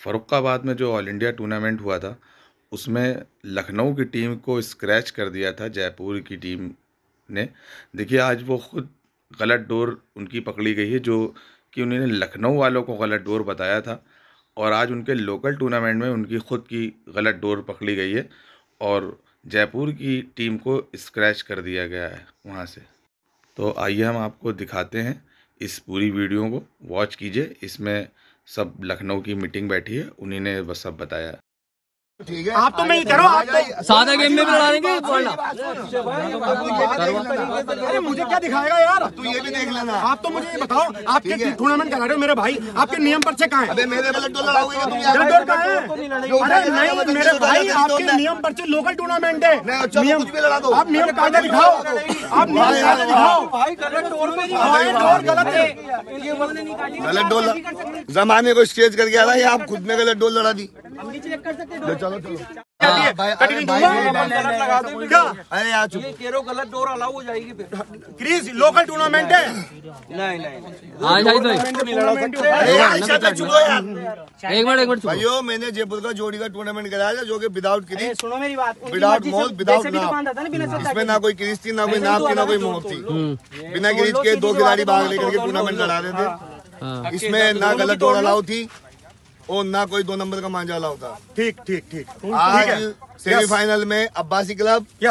फ़र्रुखाबाद में जो all India tournament हुआ था, उसमें लखनऊ की टीम को स्क्रैच कर दिया था जयपुर की टीम ने। देखिए, आज वो खुद गलत डोर उनकी पकड़ी गई है, जो कि उन्होंने लखनऊ वालों को गलत डोर बताया था, और आज उनके लोकल टूर्नामेंट में उनकी खुद की गलत डोर पकड़ी गई है और जयपुर की टीम को स्क्रैच कर दिया गया है वहाँ से। तो आइए हम आपको दिखाते हैं, इस पूरी वीडियो को वॉच कीजिए। इसमें सब लखनऊ की मीटिंग बैठी है, उन्हीं ने बस सब बताया। ठीक है, आप तो नहीं करो, आप तो सादा गेम में भी लड़ा देंगे। अरे मुझे क्या दिखाएगा यार, तू ये भी देख लेना। आप तो मुझे ये बताओ, आपके टूर्नामेंट करा रहे हो मेरे भाई, आपके नियम पर्चे कहाँ हैं? मेरे गलत डोर लड़ाओगे तुम? अरे नहीं मेरे भाई, आपके नियम पर्चे लोकल टूर्नामेंट है। नियम कुछ भी लड़ा दो, आप नियम कायदे दिखाओ, आप नियम कायदे दिखाओ। गलत डोर जमाने को स्टेज करके आ रहा है, आप खुद में गलत डोर लड़ा दी। चलो क्या अरे यार चुप, गलत डोर अलाउ हो जाएगी फिर। क्रीज लोकल टूर्नामेंट है। नहीं एक मिनट भाइयों, मैंने जयपुर का जोड़ी का टूर्नामेंट कराया था, जो कि विदाउट क्रीज, सुनो मेरी बात, विदाउट मॉल, विदाउट नाप। इसमें ना कोई क्रीज थी, ना कोई नाप थी, ना कोई मोहर थी। बिना क्रीज के 2 खिलाड़ी भाग लेकर के टूर्नामेंट लड़ा रहे थे। इसमें ना गलत डोर अलाउ थी और ना कोई 2 नंबर का मांझा अलाउ था। ठीक। आज सेमीफाइनल में अब्बासी क्लब ठीक।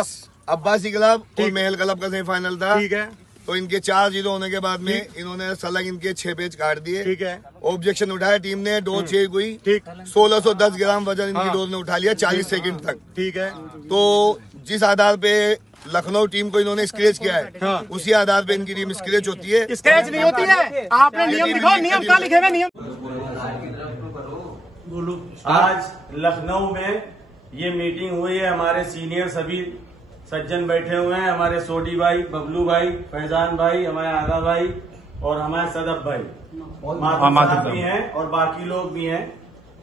और महल क्लब का सेमीफाइनल था। ठीक है, तो इनके 4-0 होने के बाद में इन्होंने सलग इनके 6 पेज काट दिए। ठीक है, ऑब्जेक्शन उठाया टीम ने, डोर चेक हुई। ठीक, 1610 ग्राम वजन इनकी डोर ने उठा लिया 40 सेकंड तक। ठीक है। तो जिस आधार पे लखनऊ टीम को इन्होंने स्क्रैच किया है, उसी आधार पे इनकी टीम स्क्रैच होती है। स्क्रैच नहीं होती है, आपने नियम दिखाओ, नियम कहाँ लिखे हुए नियम? आज लखनऊ में ये मीटिंग हुई है, हमारे सीनियर सभी सज्जन बैठे हुए हैं, हमारे सोडी भाई, बबलू भाई, फैजान भाई, हमारे आगा भाई और हमारे सदफ भाई, माता भी हैं और बाकी लोग भी हैं।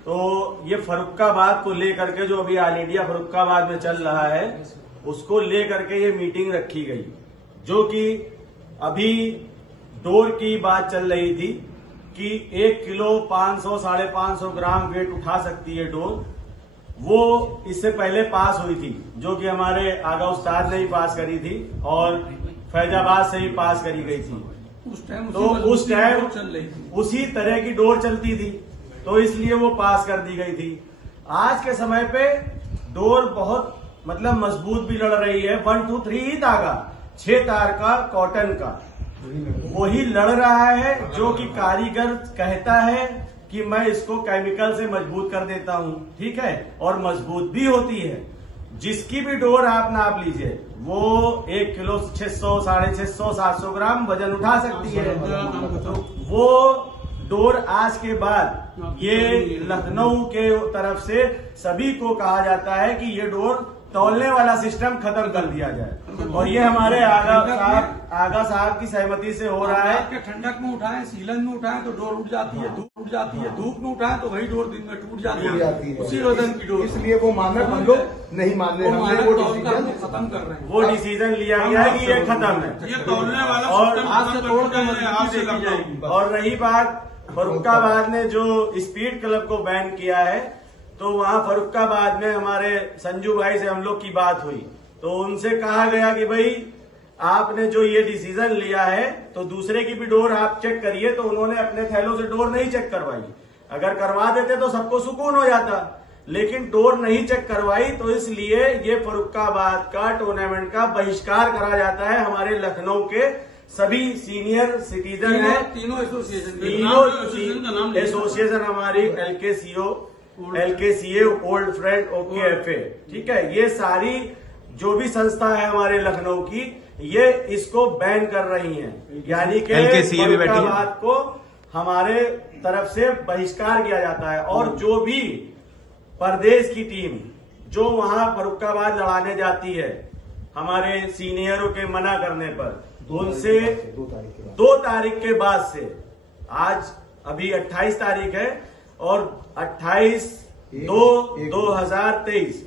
तो ये फर्रुखाबाद को लेकर के जो अभी ऑल इंडिया फर्रुखाबाद में चल रहा है, उसको लेकर के ये मीटिंग रखी गई, जो कि अभी डोर की बात चल रही थी कि 1 किलो 500 साढ़े 500 ग्राम वेट उठा सकती है डोर। वो इससे पहले पास हुई थी, जो कि हमारे आगा उस्ताद ने ही पास करी थी और फैजाबाद से ही पास करी गई थी। तो उस टाइम उसी तरह की डोर चलती थी, तो इसलिए वो पास कर दी गई थी। आज के समय पे डोर बहुत मतलब मजबूत भी लड़ रही है। 1 2 3 ही धागा, 6 तार का कॉटन का वही लड़ रहा है, जो कि कारीगर कहता है कि मैं इसको केमिकल से मजबूत कर देता हूं, ठीक है, और मजबूत भी होती है। जिसकी भी डोर आप नाप लीजिए, वो 1 किलो 600 साढ़े 600 700 ग्राम वजन उठा सकती है। तो वो डोर आज के बाद ये लखनऊ के तरफ से सभी को कहा जाता है कि ये डोर तौलने वाला सिस्टम खत्म कर दिया जाए, और ये हमारे आगा साहब की सहमति से हो रहा है। ठंडक में उठाएं, सीलन में उठाएं तो डोर उठ जाती है, धूप उठ जाती है, धूप में उठाएं तो वही डोर दिन में टूट जाती है, उसी वजन की डोर। इसलिए वो मानक हम लोग नहीं मान रहे, खत्म कर रहे हैं। वो डिसीजन लिया गया है कि ये खत्म है, ये तोड़ने वाला और आज से तोड़। और रही बात फर्रुखाबाद ने जो स्पीड क्लब को बैन किया है, तो वहां फर्रुखाबाद में हमारे संजू भाई से हम लोग की बात हुई, तो उनसे कहा गया कि भाई आपने जो ये डिसीजन लिया है, तो दूसरे की भी डोर आप चेक करिए। तो उन्होंने अपने थैलों से डोर नहीं चेक करवाई। अगर करवा देते तो सबको सुकून हो जाता, लेकिन डोर नहीं चेक करवाई, तो इसलिए ये फर्रुखाबाद का टूर्नामेंट का बहिष्कार करा जाता है। हमारे लखनऊ के सभी सीनियर सिटीजन है, तीनों एसोसिएशन हमारी LKCA ओल्ड फ्रेंड OKFA, ठीक है, ये सारी जो भी संस्था है हमारे लखनऊ की, ये इसको बैन कर रही हैं। यानी कि फर्रुखाबाद को हमारे तरफ से बहिष्कार किया जाता है, और जो भी प्रदेश की टीम जो वहां फर्रुखाबाद लड़ाने जाती है, हमारे सीनियरों के मना करने पर, उनसे 2 तारीख के बाद से, आज अभी 28 तारीख है, और 28/2/2023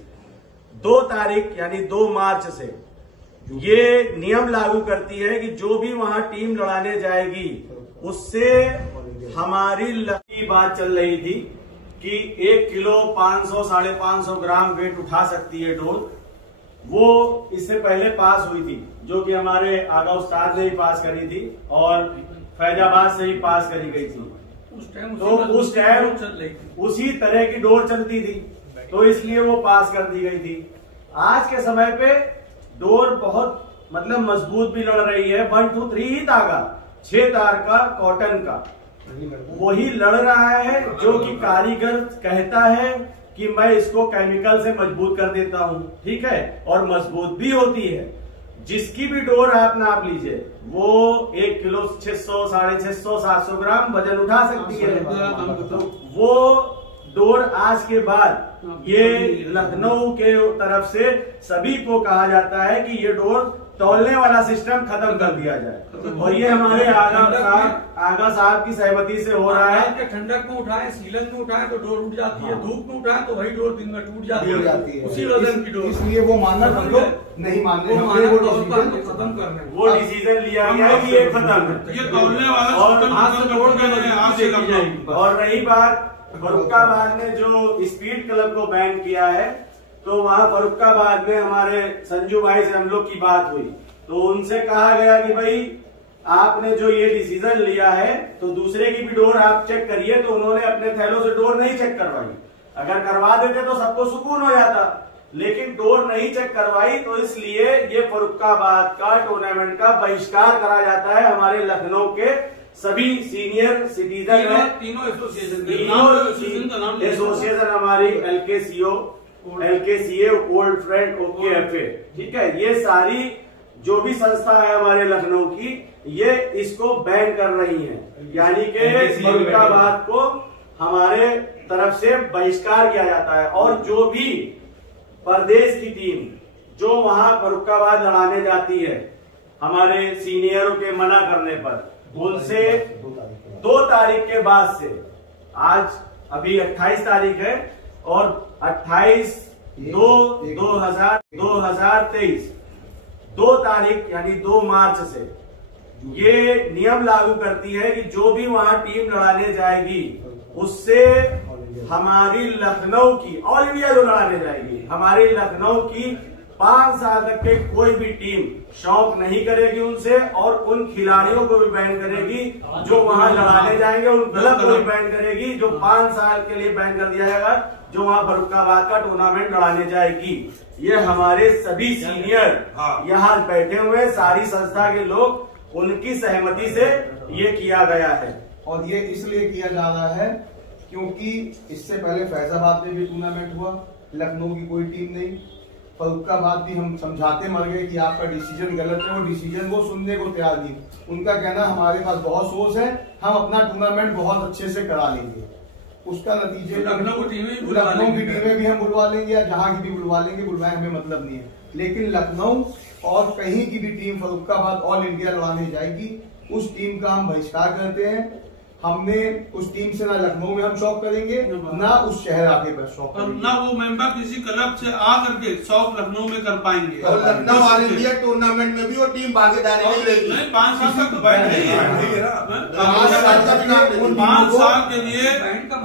2 तारीख यानी 2 मार्च से ये नियम लागू करती है कि जो भी वहां टीम लड़ाने जाएगी, उससे हमारी लकी बात चल रही थी कि 1 किलो 500 550 ग्राम वेट उठा सकती है डोर, वो इससे पहले पास हुई थी, जो कि हमारे आगा उस्ताद ने ही पास करी थी और फैजाबाद से ही पास करी गई थी। तो उस टाइम उसी तरह की डोर चलती थी, तो इसलिए वो पास कर दी गई थी। आज के समय पे डोर बहुत मतलब मजबूत भी लड़ रही है। 1 2 3 ही धागा, 6 तार का कॉटन का वही लड़ रहा है, जो कि कारीगर कहता है कि मैं इसको केमिकल से मजबूत कर देता हूं, ठीक है, और मजबूत भी होती है। जिसकी भी डोर आप नाप लीजिए, वो 1 किलो 600 650 700 ग्राम वजन उठा सकती है। तो वो डोर आज के बाद ये लखनऊ के तरफ से सभी को कहा जाता है कि ये डोर तौलने वाला सिस्टम खत्म कर दिया जाए, और ये हमारे आगा साहब की सहमति से हो रहा है। ठंडक में उठाए, सीलन में उठाए तो डोर उठ जाती है, धूप में उठाए तो वही डोर दिन में टूट जाती है, उसी वजन की डोर। इसलिए वो मानना हम लोग नहीं मान रहे, वो खत्म कर रहे हैं। वो डिसीजन लिया गया है कि ये खत्म है, ये तौलने वाला। और रही बात फर्रुखाबाद में जो स्पीड क्लब को बैन किया है, तो वहां फर्रुखाबाद में हमारे संजू भाई से हम लोग की बात हुई, तो उनसे कहा गया कि भाई आपने जो ये डिसीजन लिया है तो दूसरे की भी डोर आप चेक करिए। तो उन्होंने अपने थैलों से डोर नहीं चेक करवाई। अगर करवा देते तो सबको सुकून हो जाता, लेकिन डोर नहीं चेक करवाई, तो इसलिए ये फर्रुखाबाद का टूर्नामेंट का बहिष्कार करा जाता है। हमारे लखनऊ के सभी सीनियर सिटीजन है, तीनों एसोसिएशन हमारी LKCA ओल्ड फ्रेंड OKFA, ठीक है, ये सारी जो भी संस्था है हमारे लखनऊ की, ये इसको बैन कर रही है, यानी कि फर्रुखाबाद को हमारे तरफ से बहिष्कार किया जाता है। और जो भी प्रदेश की टीम जो वहां फर्रुखाबाद लड़ाने जाती है हमारे सीनियरों के मना करने पर, उनसे 2 तारीख के बाद से, आज अभी 28 तारीख है, और 28/2/2023 2 तारीख यानी 2 मार्च से ये नियम लागू करती है कि जो भी वहां टीम लड़ाने जाएगी उससे हमारी लखनऊ की, ऑल इंडिया जो लड़ाने जाएगी हमारी लखनऊ की 5 साल तक के कोई भी टीम शौक नहीं करेगी उनसे, और उन खिलाड़ियों को भी बैन करेगी जो वहां लड़ाने जाएंगे, उन क्लब को भी बैन करेगी जो 5 साल के लिए बैन कर दिया जाएगा, जो वहां फर्रुखाबाद का टूर्नामेंट लड़ाने जाएगी। ये हमारे सभी सीनियर यहाँ बैठे हुए सारी संस्था के लोग, उनकी सहमति से ये किया गया है। और ये इसलिए किया जा रहा है क्योंकि इससे पहले फैजाबाद में भी टूर्नामेंट हुआ, लखनऊ की कोई टीम नहीं, फर्रुखाबाद भी हम समझाते मर गए कि आपका डिसीजन गलत है, वो डिसीजन वो सुनने को तैयार नहीं। उनका कहना हमारे पास बहुत सोर्स है, हम अपना टूर्नामेंट बहुत अच्छे से करा लेंगे। उसका नतीजे लखनऊ की टीमें भी हम बुलवा लेंगे, या जहां की भी बुलवा लेंगे, बुलवाए हमें मतलब नहीं है। लेकिन लखनऊ और कहीं की भी टीम फर्रुखाबाद ऑल इंडिया लड़ाने जाएगी, उस टीम का हम बहिष्कार करते हैं। हमने उस टीम से ना लखनऊ में हम शौक करेंगे, ना उस शहर आके पर शौक करेंगे, ना वो मेंबर किसी क्लब से आ करके शौक लखनऊ में कर पाएंगे। और लखनऊ ऑल इंडिया टूर्नामेंट में भी वो टीम भागीदारी नहीं लेगी। 5 साल तक तो बैठ गई है, 5 साल के लिए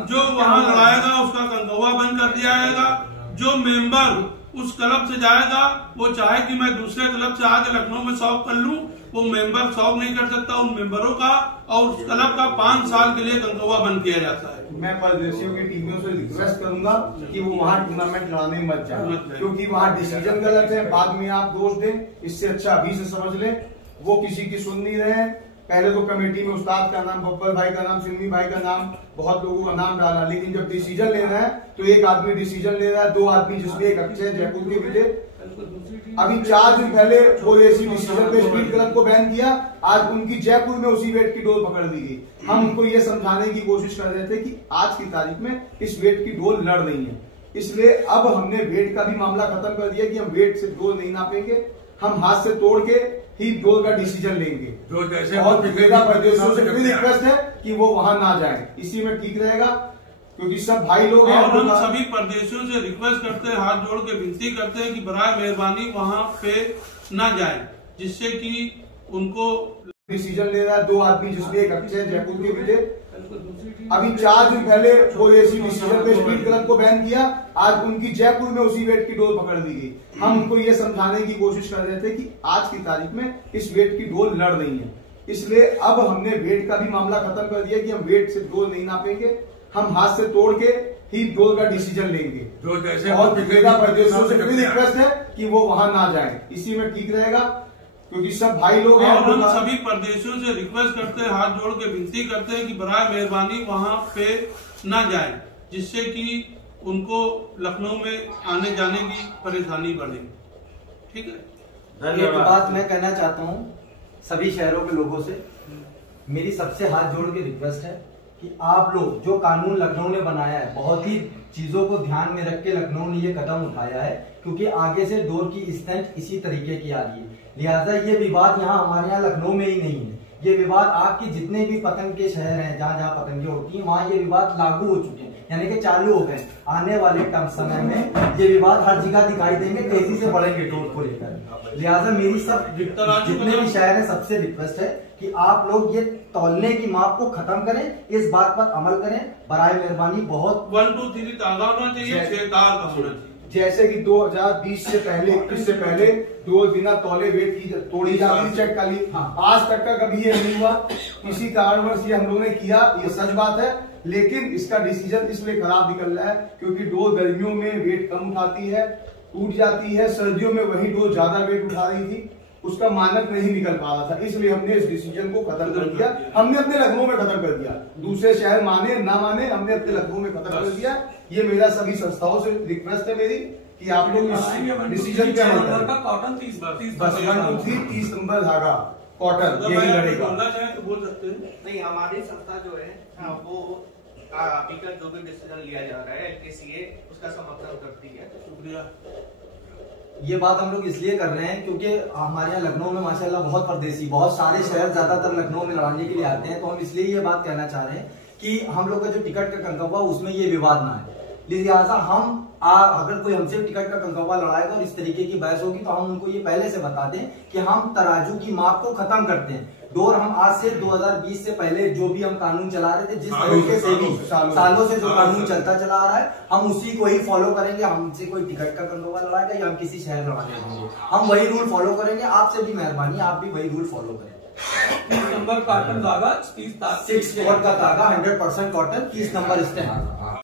जो वहाँ लड़ाएगा उसका कंगवा बंद कर दिया जाएगा। जो मेंबर उस क्लब से जाएगा, वो चाहे कि मैं दूसरे क्लब से आके लखनऊ में शौक कर लूं, वो मेंबर शौक नहीं कर सकता उन मेंबरों का, और उस क्लब का 5 साल के लिए कंगवा बंद किया जाता है। मैं परदेशियों की टीमों से रिक्वेस्ट करूंगा कि वो वहाँ टूर्नामेंट लड़ाने मत जाए, क्योंकि वहाँ डिसीजन गलत है, बाद में आप दोष दें, इससे अच्छा अभी से समझ लें। वो किसी की सुन नहीं रहे। पहले तो कमेटी में उस्ताद का नाम, बब्बर भाई का नाम, सिंधी भाई का नाम, बहुत लोगों का नाम डाला, लेकिन जब डिसीजन लेना है तो एक आदमी डिसीजन ले रहा है, 2 आदमी, जिसमें एक अक्षय जयपुर के विजय। अभी 4 दिन पहले वो ऐसी डिसीजन पे स्पीड क्लब को बैन किया, आज उनकी जयपुर में उसी वेट की डोर पकड़ ली गई। हम उनको ये समझाने की कोशिश कर रहे थे कि आज की तारीख में इस वेट की डोर लड़ रही है, इसलिए अब हमने वेट का भी मामला खत्म कर दिया कि हम वेट से डोर नहीं नापेंगे, हम हाथ से तोड़ के ही डोर का डिसीजन लेंगे। और प्रदेशों से भी रिक्वेस्ट है कि वो वहां ना जाए, इसी में ठीक रहेगा, क्योंकि सब भाई लोग हैं। और हम सभी प्रदेशों से रिक्वेस्ट करते हैं, हाथ जोड़ के विनती करते हैं कि बराए मेहरबानी वहां पे ना जाए, जिससे कि उनको डिसीजन ले रहा है 2 आदमी, जिसमें एक अक्षय जयपुर के विजय। अभी 4 दिन पहले वो ऐसी डिसीजन पे स्पीड क्लब को बैन किया, आज उनकी जयपुर में उसी वेट की डोर पकड़ ली गई। हम उनको ये समझाने की कोशिश कर रहे थे कि आज की तारीख में इस वेट की डोर लड़ रही है, इसलिए अब हमने वेट का भी मामला खत्म कर दिया कि हम वेट से डोर नहीं नापेंगे, हम हाथ से तोड़ के ही डोर का डिसीजन लेंगे। जो जैसे और प्रदेशों से भी रिक्वेस्ट है कि वो वहां ना जाए, इसी में ठीक रहेगा, क्योंकि सब भाई लोग हैं। और हम सभी प्रदेशों से रिक्वेस्ट करते हैं, हाथ जोड़ के विनती करते हैं कि बराए मेहरबानी वहां पे ना जाएं, जिससे कि उनको लखनऊ में आने जाने की परेशानी बढ़े। ठीक है, एक बात मैं कहना चाहता हूँ सभी शहरों के लोगों से, मेरी सबसे हाथ जोड़ के रिक्वेस्ट है कि आप लोग जो कानून लखनऊ ने बनाया है, बहुत ही चीजों को ध्यान में रख के लखनऊ ने ये कदम उठाया है, क्योंकि आगे से डोर की स्ट्रेंथ इसी तरीके की आ रही है। लिहाजा ये विवाद यहाँ हमारे यहाँ लखनऊ में ही नहीं है, ये विवाद आपके जितने भी पतंग के शहर हैं, जहाँ जहाँ पतंगे उड़ती हैं, वहाँ ये विवाद लागू हो चुके हैं, यानी कि चालू हो गए। आने वाले कम समय में ये विवाद हर जगह दिखाई देंगे, तेजी से बढ़ेंगे डोर को लेकर। लिहाजा मेरी सब जितने भी शहर है सबसे रिक्वेस्ट है कि आप लोग ये तौलने की माप को खत्म करें, इस बात पर अमल करें, बराए मेहरबानी। बहुत 1 2 3 तागा होना चाहिए, 6 तार का होना चाहिए। जैसे कि 2020 से पहले 21 से पहले डोर बिना तौले वेट की तोड़ी जाती थी, चेक काली, आज तक का कभी ये नहीं हुआ। किसी कारणवश ये हम लोगों ने किया, ये सच बात है, लेकिन इसका डिसीजन इसलिए खराब निकल रहा है क्योंकि डोर गर्मियों में वेट कम उठाती है, टूट जाती है, सर्दियों में वही डोर ज्यादा वेट उठा रही थी, उसका मानक नहीं निकल पा रहा था, इसलिए हमने इस डिसीजन को खत्म कर दिया। हमने अपने लखनऊ में खत्म कर दिया, दूसरे शहर माने ना माने, हमने अपने लखनऊ में खत्म कर दिया। ये मेरा सभी संस्थाओं से रिक्वेस्ट है मेरी कि आप लोग इस डिसीजन पे अमल करें। कॉटन 30 नंबर धागा कॉटन यही लड़ेगा। बोलना चाहे तो बोल सकते हैं। नहीं, हमारी संस्था जो है वो अभी का जो भी डिसीजन लिया जा रहा है LKCA उसका समर्थन करती है। शुक्रिया। ये बात हम लोग इसलिए कर रहे हैं क्योंकि हमारे यहाँ लखनऊ में माशाल्लाह बहुत परदेसी, बहुत सारे शहर ज्यादातर लखनऊ में लड़ाने के लिए आते हैं, तो हम इसलिए ये बात कहना चाह रहे हैं कि हम लोग का जो टिकट का कंकवा उसमें ये विवाद ना है। लिहाजा हम अगर कोई हमसे टिकट का कंकवा लड़ाएगा और इस तरीके की बहस होगी तो हम उनको ये पहले से बता दें कि हम तराजू की माप को खत्म करते हैं। डोर हम आज से 2020 से पहले जो भी हम कानून चला रहे थे, जिस तरीके से भी सालों से जो कानून चलता चला आ रहा है, हम उसी को ही फॉलो करेंगे। हमसे कोई टिकट का कंकवा लड़ाएगा या हम किसी शहर लड़ाने देंगे, हम वही रूल फॉलो करेंगे। आपसे भी मेहरबानी, आप भी वही रूल फॉलो करें। 30 नंबर कॉटन धागा, 6 का धागा 100% कॉटन, 30 नंबर स्टैंड।